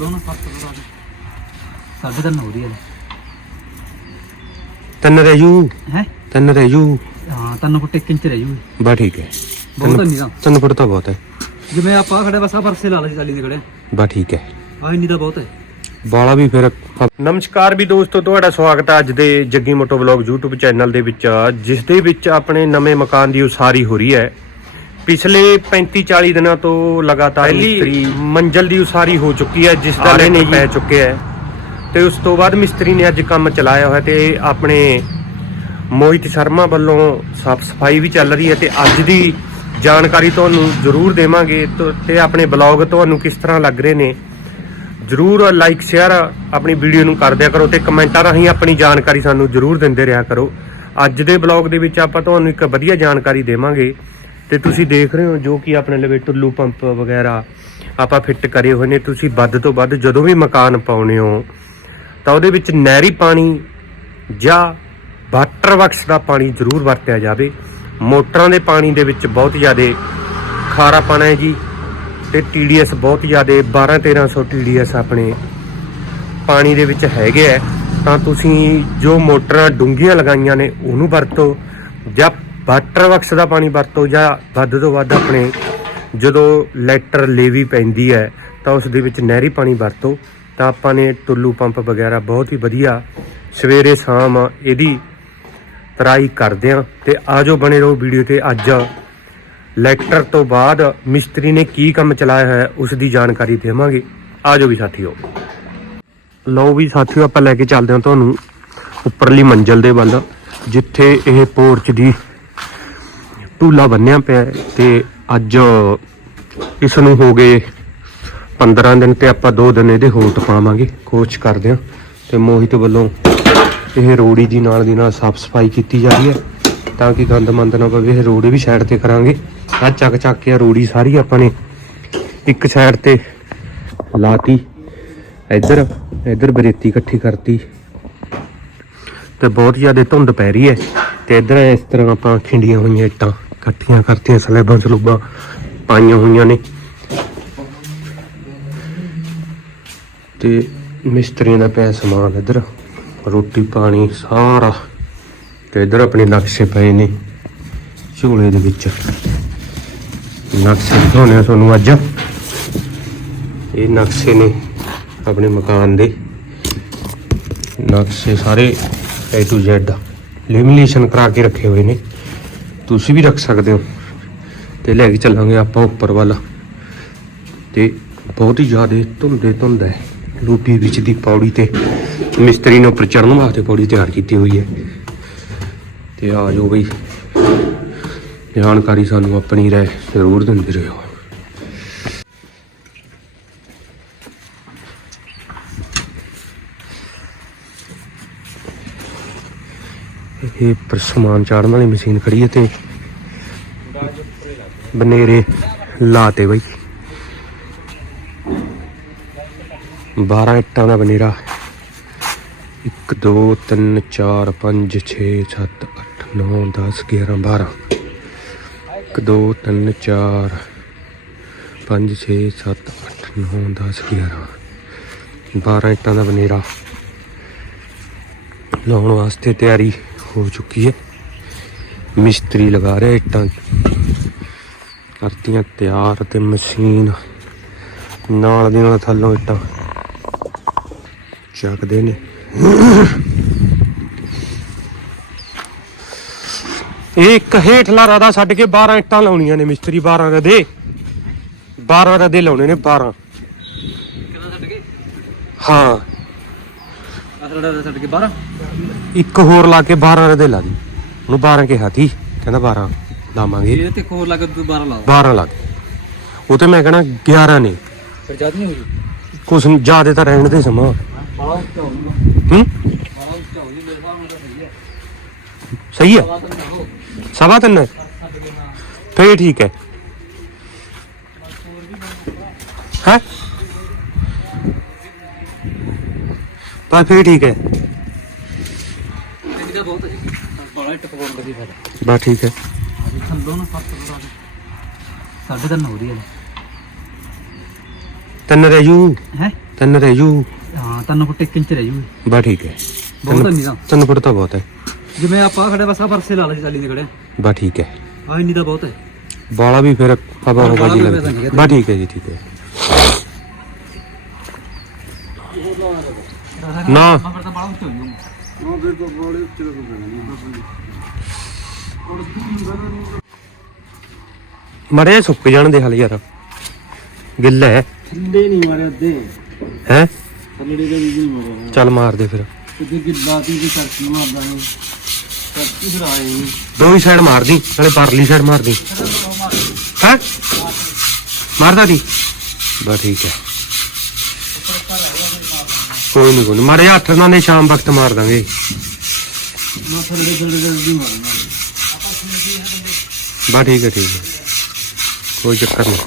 ਥੱਲੋਂ ਨਾ ਫ਼ਰਕ ਬੜਾ ਸਾਡੇ ਤਾਂ ਹੋ ਰਹੀ ਹੈ ਤਿੰਨ ਰਹਿ ਜੂ। ਹੈ? ਤਿੰਨ ਰਹਿ ਜੂ। ਹਾਂ ਤੈਨੂੰ ਫੁੱਟ 1 ਇੰਚ ਰਹਿ ਜੂ ਬਾ ਠੀਕ ਹੈ। ਬਹੁਤ ਨਹੀਂ ਤਾਂ ਤਿੰਨ ਫੁੱਟ ਤਾਂ ਬਹੁਤ ਹੈ। ਜਿਵੇਂ ਆਪਾਂ ਖੜੇ ਬਸ ਆ ਪਰਸੇ ਲਾ ਲਈ ਚਾਲੀ ਦੇ ਖੜੇ। ਬਾ ਠੀਕ ਹੈ। ਆ ਇੰਨੀ ਦਾ ਬਹੁਤ ਹੈ। ਬਾਲਾ ਵੀ ਫਿਰ ਨਮਸਕਾਰ ਵੀ ਦੋਸਤੋ ਤੁਹਾਡਾ ਸਵਾਗਤ ਹੈ ਅੱਜ ਦੇ Jaggi moto vlog YouTube channel ਦੇ ਵਿੱਚ ਜਿਸ ਦੇ ਵਿੱਚ ਆਪਣੇ ਨਵੇਂ ਮਕਾਨ ਦੀ ਉਸਾਰੀ ਹੋ ਰਹੀ ਹੈ। ਪਿਛਲੇ 35 40 ਦਿਨਾਂ ਤੋਂ ਲਗਾਤਾਰ ਮਿਸਤਰੀ ਮੰਜ਼ਲ ਦੀ ਉਸਾਰੀ ਹੋ ਚੁੱਕੀ ਹੈ ਜਿਸ ਦਾ ਲੈਣੇ ਪੈ ਚੁੱਕਿਆ ਹੈ। ਤੇ ਉਸ ਤੋਂ ਬਾਅਦ ਮਿਸਤਰੀ ਨੇ ਅੱਜ ਕੰਮ ਚਲਾਇਆ ਹੋਇਆ ਤੇ ਆਪਣੇ ਮੋਹਿਤ ਸ਼ਰਮਾ ਵੱਲੋਂ ਸਾਫ਼ ਸਫ਼ਾਈ ਵੀ ਚੱਲ ਰਹੀ ਹੈ ਤੇ ਅੱਜ ਦੀ ਜਾਣਕਾਰੀ ਤੁਹਾਨੂੰ ਜ਼ਰੂਰ ਦੇਵਾਂਗੇ। ਤੇ ਆਪਣੇ ਬਲੌਗ ਤੁਹਾਨੂੰ ਕਿਸ ਤਰ੍ਹਾਂ ਲੱਗ ਰਹੇ ਨੇ ਜਰੂਰ ਲਾਈਕ ਸ਼ੇਅਰ ਆਪਣੀ ਵੀਡੀਓ ਨੂੰ ਕਰ ਦਿਆ ਕਰੋ ਤੇ ਕਮੈਂਟਾਂ ਰਾਹੀਂ ਆਪਣੀ ਜਾਣਕਾਰੀ ਸਾਨੂੰ ਜਰੂਰ ਦਿੰਦੇ ਰਿਹਾ ਕਰੋ। ਅੱਜ ਦੇ ਬਲੌਗ ਦੇ ਵਿੱਚ ਆਪਾਂ ਤੁਹਾਨੂੰ ਇੱਕ ਵਧੀਆ ਜਾਣਕਾਰੀ ਦੇਵਾਂਗੇ। ਤੇ ਤੁਸੀਂ ਦੇਖ ਰਹੇ ਹੋ ਜੋ ਕਿ ਆਪਣੇ ਲਵੇ ਟੁੱਲੂ ਪੰਪ ਵਗੈਰਾ ਆਪਾਂ ਫਿੱਟ ਕਰੇ ਹੋਏ ਨੇ। ਤੁਸੀਂ ਵੱਧ ਤੋਂ ਵੱਧ ਜਦੋਂ ਵੀ ਮਕਾਨ ਪਾਉਣੇ ਹੋ, ਤਾਂ ਉਹਦੇ ਵਿੱਚ ਨਹਿਰੀ ਪਾਣੀ ਜਾਂ ਵਾਟਰ ਵਰਕਸ ਦਾ ਪਾਣੀ ਜ਼ਰੂਰ ਵਰਤਿਆ ਜਾਵੇ। ਮੋਟਰਾਂ ਦੇ ਪਾਣੀ ਦੇ ਵਿੱਚ ਬਹੁਤ ਜ਼ਿਆਦਾ ਖਾਰਾ ਪਾਣਾ ਹੈ ਜੀ ਤੇ TDS ਬਹੁਤ ਜ਼ਿਆਦਾ 12 1300 TDS ਆਪਣੇ ਪਾਣੀ ਦੇ ਵਿੱਚ ਹੈਗੇ ਆ। ਤਾਂ ਤੁਸੀਂ ਜੋ ਮੋਟਰਾਂ ਡੁੰਗੀਆਂ ਲਗਾਈਆਂ ਨੇ, ਉਹਨੂੰ ਵਰਤੋ ਜਾਂ ਵਾਟਰ ਬਕਸ ਦਾ ਪਾਣੀ ਵਰਤੋ ਜਾਂ ਵੱਧ ਤੋਂ ਵੱਧ ਆਪਣੇ ਜਦੋਂ ਲੈਟਰ ਲੇਵੀ ਪੈਂਦੀ ਹੈ ਤਾਂ ਉਸ ਦੇ ਵਿੱਚ ਨਹਿਰੀ ਪਾਣੀ ਵਰਤੋ ਤਾਂ ਆਪਾਂ ਨੇ ਟੁੱਲੂ ਪੰਪ ਵਗੈਰਾ ਬਹੁਤ ਹੀ ਵਧੀਆ ਸਵੇਰੇ ਸ਼ਾਮ ਇਹਦੀ ਤਰਾਈ ਕਰਦੇ ਆ ਤੇ ਆਜੋ ਬਣੇ ਰਹੋ ਵੀਡੀਓ ਤੇ ਅੱਜ ਲੈਕਟਰ ਤੋਂ ਬਾਅਦ ਮਿਸਤਰੀ ਨੇ ਕੀ ਕੰਮ ਚਲਾਇਆ ਹੋਇਆ ਹੈ, ਉਸ ਦੀ ਜਾਣਕਾਰੀ ਦੇਵਾਂਗੇ। ਆਜੋ ਵੀ ਸਾਥੀਓ। ਲਓ ਵੀ ਸਾਥੀਓ ਆਪਾਂ ਲੈ ਕੇ ਚੱਲਦੇ ਹਾਂ ਤੁਹਾਨੂੰ ਉੱਪਰਲੀ ਮੰਜ਼ਲ ਦੇ ਵੱਲ ਜਿੱਥੇ ਇਹ ਪੋਰਚ ਦੀ ਟੂਲਾ ਬੰਨਿਆ ਪਿਆ ਹੈ ਤੇ ਅੱਜ ਇਸ ਨੂੰ ਹੋ ਗਏ 15 ਦਿਨ ਤੇ ਆਪਾਂ 2 ਦਿਨ ਇਹਦੇ ਹੋਟ ਪਾਵਾਂਗੇ ਕੋਸ਼ਿਸ਼ ਕਰਦੇ ਹਾਂ ਤੇ ਮੋਹਿਤ ਵੱਲੋਂ ਇਹ ਰੋੜੀ ਦੀ ਨਾਲ ਦੀ ਨਾਲ ਸਾਫ਼ ਸਫ਼ਾਈ ਕੀਤੀ ਜਾ ਰਹੀ ਹੈ ਤਾਂ ਕਿ ਗੰਦ ਮੰਦ ਨਾ ਪਵੇ, ਇਹ ਰੋੜੀ ਵੀ ਸਾਈਡ ਤੇ ਕਰਾਂਗੇ। ਆ ਚੱਕ ਚੱਕ ਕੇ ਰੋੜੀ ਸਾਰੀ ਆਪਾਂ ਨੇ ਇੱਕ ਸਾਈਡ ਤੇ ਲਾਤੀ, ਇੱਧਰ ਇੱਧਰ ਬਰੇਤੀ ਇਕੱਠੀ ਕਰਤੀ ਤੇ ਬਹੁਤ ਜ਼ਿਆਦਾ ਧੁੰਦ ਪੈ ਰਹੀ ਹੈ ਤੇ ਇੱਧਰ ਇਸ ਤਰ੍ਹਾਂ ਆਪਾਂ ਖਿੰਡੀਆਂ ਹੋਈਆਂ ਇੱਟਾਂ। ਇਕੱਠੀਆਂ ਕਰਤੀਆਂ ਸਲੈਬਾਂ ਸਲੂਬਾਂ ਪਾਈਆਂ ਹੋਈਆਂ ਨੇ। ਤੇ ਮਿਸਤਰੀਆਂ ਦਾ ਪਿਆ ਸਮਾਨ ਇੱਧਰ, ਰੋਟੀ ਪਾਣੀ ਸਾਰਾ ਤੇ ਇੱਧਰ ਆਪਣੇ ਨਕਸ਼ੇ ਪਏ ਨੇ ਝੋਲੇ ਦੇ ਵਿੱਚ। ਨਕਸ਼ੇ ਦਿਖਾਉਣੇ ਆ ਤੁਹਾਨੂੰ ਅੱਜ। ਇਹ ਨਕਸ਼ੇ ਨੇ ਆਪਣੇ ਮਕਾਨ ਦੇ। ਨਕਸ਼ੇ ਸਾਰੇ A to Z ਲੈਮੀਨੇਸ਼ਨ ਕਰਾ ਕੇ ਰੱਖੇ ਹੋਏ ਨੇ। ਤੁਸੀਂ ਵੀ ਰੱਖ ਸਕਦੇ ਹੋ। ਤੇ ਲੈ ਕੇ ਚੱਲਾਂਗੇ ਆਪਾਂ ਉੱਪਰ ਵੱਲ। ਤੇ ਬਹੁਤ ਹੀ ਜ਼ਿਆਦਾ ਧੁੰਦੇ ਧੁੰਦ ਹੈ। ਲੂਪੀ ਵਿੱਚ ਦੀ ਪੌੜੀ ਤੇ ਮਿਸਤਰੀ ਨੇ ਉੱਪਰ ਚੜਨ ਵਾਸਤੇ ਪੌੜੀ ਤਿਆਰ ਕੀਤੀ ਹੋਈ ਹੈ। ਤੇ ਆ ਜਾਓ ਬਈ। ਜਾਣਕਾਰੀ ਸਾਨੂੰ ਆਪਣੀ ਰਾਏ ਜ਼ਰੂਰ ਦਿੰਦੇ ਰਹੋ। ਇਹ ਪਰ ਸਮਾਨ ਚਾੜਨ ਵਾਲੀ ਮਸ਼ੀਨ ਖੜੀ ਹੈ ਤੇ ਬਨੇਰੇ ਲਾਤੇ ਬਈ। 12 ਇੱਟਾਂ ਦਾ ਬਨੇਰਾ। 1 2 3 4 5 6 7 8 9 10 11 12 1 2 3 4 5 6 7 8 9 10 11 12 ਇੱਟਾਂ ਦਾ ਬਨੇਰਾ। ਲਾਉਣ ਵਾਸਤੇ ਤਿਆਰੀ। ਹੋ ਚੁੱਕੀ ਹੈ। ਮਿਸਤਰੀ ਲਗਾ ਰਿਹਾ ਇੱਟਾਂ ਕਰਤੀਆਂ ਤਿਆਰ ਤੇ ਮਸ਼ੀਨ। ਨਾਲ ਦੀ ਨਾਲ ਥੱਲੋਂ ਇੱਟਾਂ ਚੱਕਦੇ ਨੇ। ਇਹ ਇੱਕ ਹੇਠਲਾ ਰਾਦਾ ਛੱਡ ਕੇ 12 ਇੱਟਾਂ ਲਾਉਣੀਆਂ ਨੇ ਮਿਸਤਰੀ 12 ਰਦੇ। 12 ਰਦੇ ਲਾਉਣੇ ਨੇ 12 ਕਿੰਨਾ ਛੱਡ ਕੇ ਹਾਂ। ਅਸੜਾ ਛੱਡ ਕੇ 12 ਇੱਕ ਹੋਰ ਲਾ ਕੇ 12 ਰਦੇ ਲਾ ਦੀ। ਉਹਨੂੰ 12 ਕਿਹਾ ਤੀ। ਕਹਿੰਦਾ 12 ਲਾਵਾਂਗੇ। ਇਹ ਤੇ ਕੋਰ ਲੱਗ ਤੂੰ 12 ਲਾ 12 ਲਾ ਦੇ। ਉਹ ਤੇ ਮੈਂ ਕਹਣਾ 11 ਨੇ। ਫਿਰ ਜਦ ਨਹੀਂ ਹੋ ਜੂ ਕੁਛ ਜ਼ਿਆਦਾ ਤਾਂ ਰਹਿਣ ਦੇ ਸਮਾਂ। ਬੜਾ ਉੱਚਾ ਹੋ ਜੂਗਾ ਹੂੰ? ਬੜਾ ਉੱਚਾ ਹੋ ਜੂ ਮੇਰੇ ਹਿਸਾਬ ਨਾਲ ਤਾਂ ਸਹੀ ਹੈ। ਸਹੀ ਸਵਾ ਤਿੰਨ ਫੇਰ ਠੀਕ ਹੈ। ਹੈ? ਪਰ ਫੇਰ ਠੀਕ ਹੈ। ਇੰਨੀ ਦਾ ਬਹੁਤ ਹੈ। ਜੀ ਬੜਾ ਇੱਟ ਪਕਾਉਣ ਦਾ ਵੀ ਫਾਇਦਾ। ਬਸ ਠੀਕ ਹੈ। ਥੱਲੋਂ ਨਾ ਫ਼ਰਕ ਬੜਾ ਸਾਡੇ ਤਾਂ ਹੋ ਰਹੀ ਹੈ ਤਿੰਨ ਰਹਿ ਜੂ। ਹੈ? ਤਿੰਨ ਰਹਿ ਜੂ। ਹਾਂ ਤਿੰਨ ਫੁੱਟ ਇੱਕ ਇੰਚ ਰਹਿ ਜੂ ਬਾ ਠੀਕ ਹੈ। ਬਹੁਤ ਨਹੀਂ ਤਾਂ। ਤਿੰਨ ਫੁੱਟ ਤਾਂ ਬਹੁਤ ਹੈ। ਜਿਵੇਂ ਆਪਾਂ ਖੜੇ ਬਸ ਆ ਪਰਸੇ ਲਾ ਲਈ ਚਾਲੀ ਦੇ ਖੜੇ ਬਾ ਠੀਕ ਹੈ। ਆ ਇੰਨੀ ਤਾਂ ਬਹੁਤ ਹੈ। ਵਾਲਾ ਵੀ ਫਿਰ ਹਵਾ ਹਾਂ, ਲੱਗਦੀ ਨਹੀਂ ਬਾ ਠੀਕ ਹੈ ਜੀ ਠੀਕ ਹੈ। ਨਾ। ਮਗਰ ਤਾਂ ਬੜਾ ਉੱਚਾ ਹੋ ਜਾਊਗਾ ਮਰੇ ਸੁੱਕ ਜਾਣ ਦੇ ਹਾਲ ਯਾਰ। ਗਿੱਲਾ ਹੈ। ਥੱਲੇ ਨਹੀਂ ਮਾਰਿਆ ਅੱਧੇ। ਹੈ? ਥੱਲੇ ਦੇ ਵੀ ਨਹੀਂ ਮਾਰਿਆ। ਚੱਲ ਮਾਰ ਦੇ ਫਿਰ। ਤੇ ਗਿੱਲਾ ਦੀ ਵੀ ਕਰਤੀ ਮਾਰਦਾ ਹੈ ਕਰਤੀ ਫਿਰ ਆਏ ਨਹੀਂ ਦੋਵੇਂ ਸਾਈਡ ਮਾਰਦੀ ਨਾਲੇ ਪਰਲੀ ਸਾਈਡ ਮਾਰਦੀ ਹੈ? ਮਾਰਦਾ ਦੀ ਬਾ ਠੀਕ ਹੈ। ਕੋਈ ਨਹੀਂ ਕੋਈ ਨੀ। ਮਾਰੇ ਹੱਥ ਨਾਲ ਨੇ ਸ਼ਾਮ ਵਕਤ ਮਾਰ ਦਾਂਗੇ। ਨਾ ਥੱਲੇ ਦੇ ਥੱਲੇ ਦੇ ਮਾਰਨਾ ਬਾ ਠੀਕ ਹੈ ਠੀਕ ਹੈ। ਕੋਈ ਚੱਕਰ ਨਹੀਂ